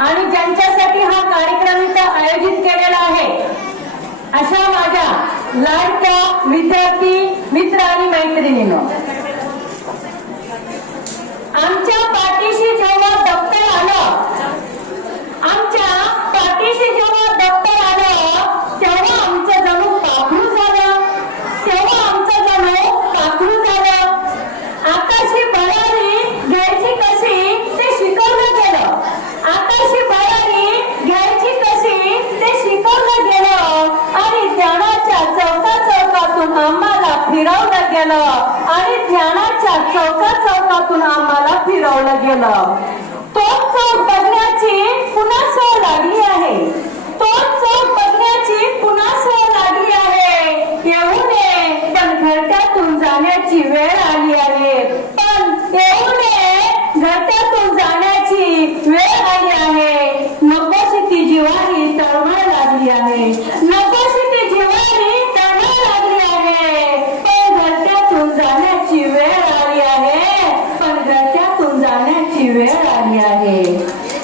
आणि ज्यांच्यासाठी हा कार्यक्रम इथं आयोजित केलेला आहे अशा माझ्या लाडक्या विद्यार्थी मित्र आणि मैत्रिणींनो, आमच्या पाठीशी जेव्हा दप्तर आलं, आमच्या पाठीशी जेव्हा दप्तर आलं तेव्हा आमचं जणू पाखरू झालं, तेव्हा आमचं जणू पाखरू झालं. आकाशी भरारी घ्यायची कशी ते शिकवलं गेलं, आकाशी भरारी घ्यायची कशी ते शिकवलं गेलं आणि ज्ञानाच्या चौकातून आम्हाला फिरवलं गेलं आणि ज्ञानाच्या चौकातून आम्हाला फिरवलं गेलं. तोच चौक बघण्याची पुन्हा सवय लागली आहे, तोच चौक बघण्याची पुन्हा सवय लागली आहे. येऊ नये पण घरट्यातून जाण्याची वेळ आली आहे, पण येऊ नये घरट्यातून जाण्याची वेळ आली आहे. नकोशी ती जिव्हारी तळमळ लागली आहे, नकोशी ती जिव्हारी तळमळ लागली आहे, पण घरट्यातून जाण्याची वेळ आली आहे, पण घरट्यातून जाण्याची वेळ आली आहे.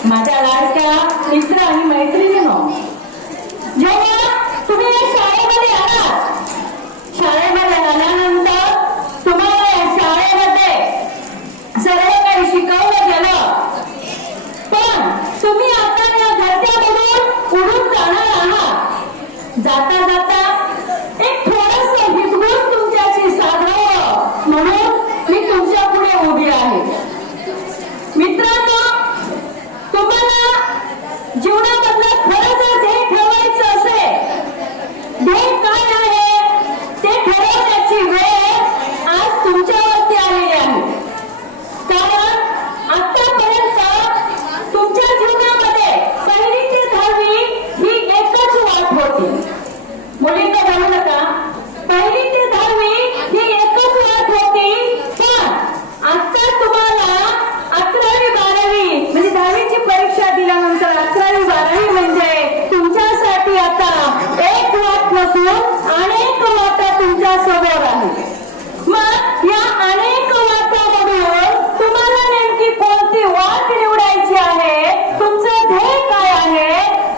माझ्या लाडक्या मित्र आणि मैत्रिणींनो, जेव्हा तुम्ही या शाळेमध्ये आलात, शाळेमध्ये आल्यानंतर तुम्हाला या शाळेमध्ये सर्व काही शिकवलं गेलं, पण तुम्ही आता या घरट्यामधून उडून जाणार आहात. जाता जाता एक थोडंसं हितगुज तुमच्याशी साधावं म्हणून मी तुमच्या पुढे उभी आहे. मित्रांनो, तुम्हाला जीवनामधलं खरं जर ध्येय ठेवायचं असेल, ध्येय काय आहे ते ठरवण्याची वेळ आज तुमच्यावरती आलेली आहे. कारण आतापर्यंत तुमच्या जीवनामध्ये 1ली ते 10वी ही एकच वाट होती. मुलींना म्हणू नका, 1ली ते 10वी ही एकच वाट होती, पण आता तुम्हाला 11वी 12वी म्हणजे 10वीची परीक्षा दिल्यानंतर 11वी 12वी म्हणजे तुमच्यासाठी आता एक वाट नसून अनेक वाटा तुमच्या समोर आहे. मग या अनेक वाटांमधून तुम्हाला नेमकी कोणती वाट निवडायची आहे, तुमचं ध्येय काय आहे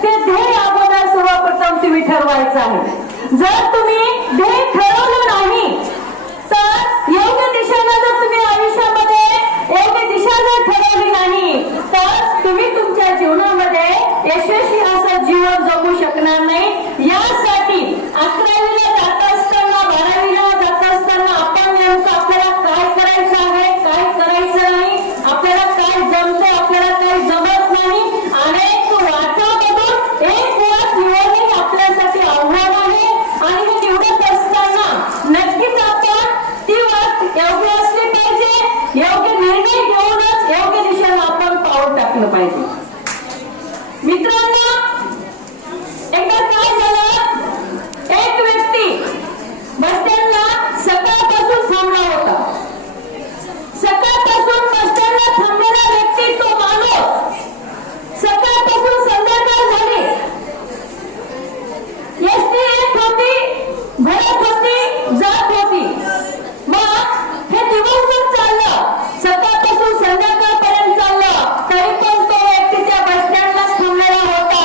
ते ध्येय अगोदर सर्वप्रथम तुम्ही ठरवायचं आहे. जर तुम्ही ध्येय ठरवलं नाही तर योग्य दिशेला जर तुम्ही आयुष्यामध्ये योग्य दिशा जर ठरवली नाही तर तुम्ही तुमच्या जीवनामध्ये यशस्वी असं जीवन जगू शकणार नाही. यासाठी 11वीला जात असताना 12वीला जात असताना आपण नेमकं आपल्याला काय करायचं आहे, काय करायचं नाही, आपल्याला काय जमतं, आपल्याला काय जमत नाही, अनेक वाटांमधून एक वाट निवडणे आपल्यासाठी आव्हान आहे. आणि हे निवडत असताना नक्कीच आपण ती वाट योग्य असली पाहिजे, योग्य निर्णय घेऊनच योग्य दिशेला आपण पाऊल टाकलं पाहिजे. मित्रांनो, एकदा काय झालं, एक व्यक्ती बस स्टँडला सकाळपासून थांबला होता. सकाळपासून बस स्टँडला थांबलेला व्यक्ती, तो माणूस सकाळपासून संध्याकाळ झाली, एसटी येत होती, भरत होती, जात होती. मग हे दिवसभर चाललं, सकाळपासून संध्याकाळपर्यंत चाललं, तरी पण तो व्यक्ती त्या बस स्टँडला थांबलेला होता.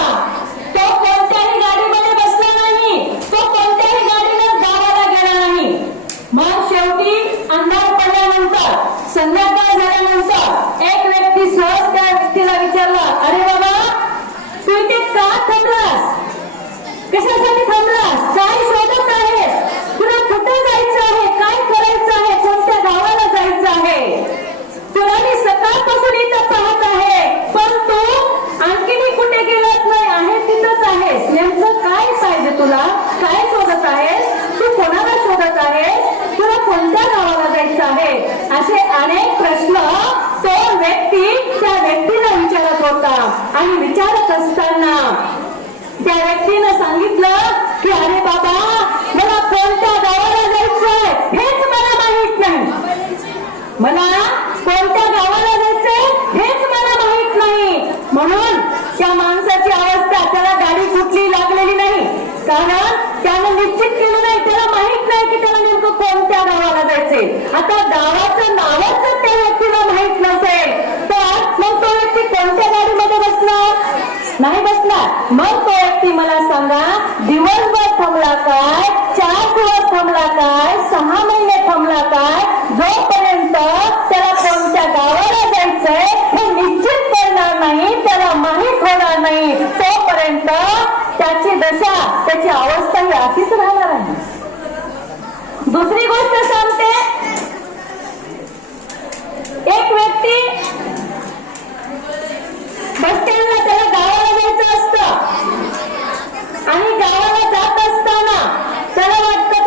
तो कोणत्याही गाडीमध्ये बसला नाही, तो कोणत्याही गाडीनं गावाला गेला नाही. मग शेवटी अंधार पडल्यानंतर, संध्याकाळ झाल्यानंतर एक व्यक्ती सहज त्या व्यक्तीला विचारला, अरे बाबा, तू इथे का थांबलास, कशासाठी थांबलास, काय शोधत आहेस, तुला कुठे जायचं आहे, काय करायचं आहे, कोणत्या गावाला जायचं आहे, तुला मी सकाळपासून इथं पाहत आहे पण तू आणखीही कुठे गेलाच नाही, आहे तिथंच आहेस, नेमकं काय पाहिजे तुला, काय शोधत आहेस, तू कोणाला शोधत आहेस, तुला कोणत्या गावाला जायचं आहे, असे अनेक प्रश्न तो व्यक्ती त्या व्यक्तीला विचारत होता. आणि विचारत असताना त्या व्यक्तीनं सांगितलं की अरे बाबा, मला कोणत्या गावाला जायचंय हेच मला माहित नाही, मला कोणत्या गावाला जायचंय हेच मला माहित नाही. म्हणून त्या माणसाची अवस्था, त्याला गाडी कुठली लागलेली नाही, कारण त्यानं निश्चित केलं नाही, त्याला माहित नाही की त्याला नेमकं कोणत्या गावाला जायचंय. आता गावाचं नावच त्या व्यक्तीला माहित नसेल तर मग तो व्यक्ती कोणत्या गाडीमध्ये बसणार, येतात. मग तो व्यक्ती मला सांगा, दिवसभर थांबला काय, 4 दिवस थांबला काय, 6 महिने थांबला काय, जोपर्यंत त्याला कोणत्या गावाला जायचंय हे निश्चित करणार नाही, त्याला माहीत होणार नाही, तोपर्यंत त्याची दशा, त्याची अवस्था ही अशीच राहणार आहे. दुसरी गोष्ट सांगते, एक व्यक्ती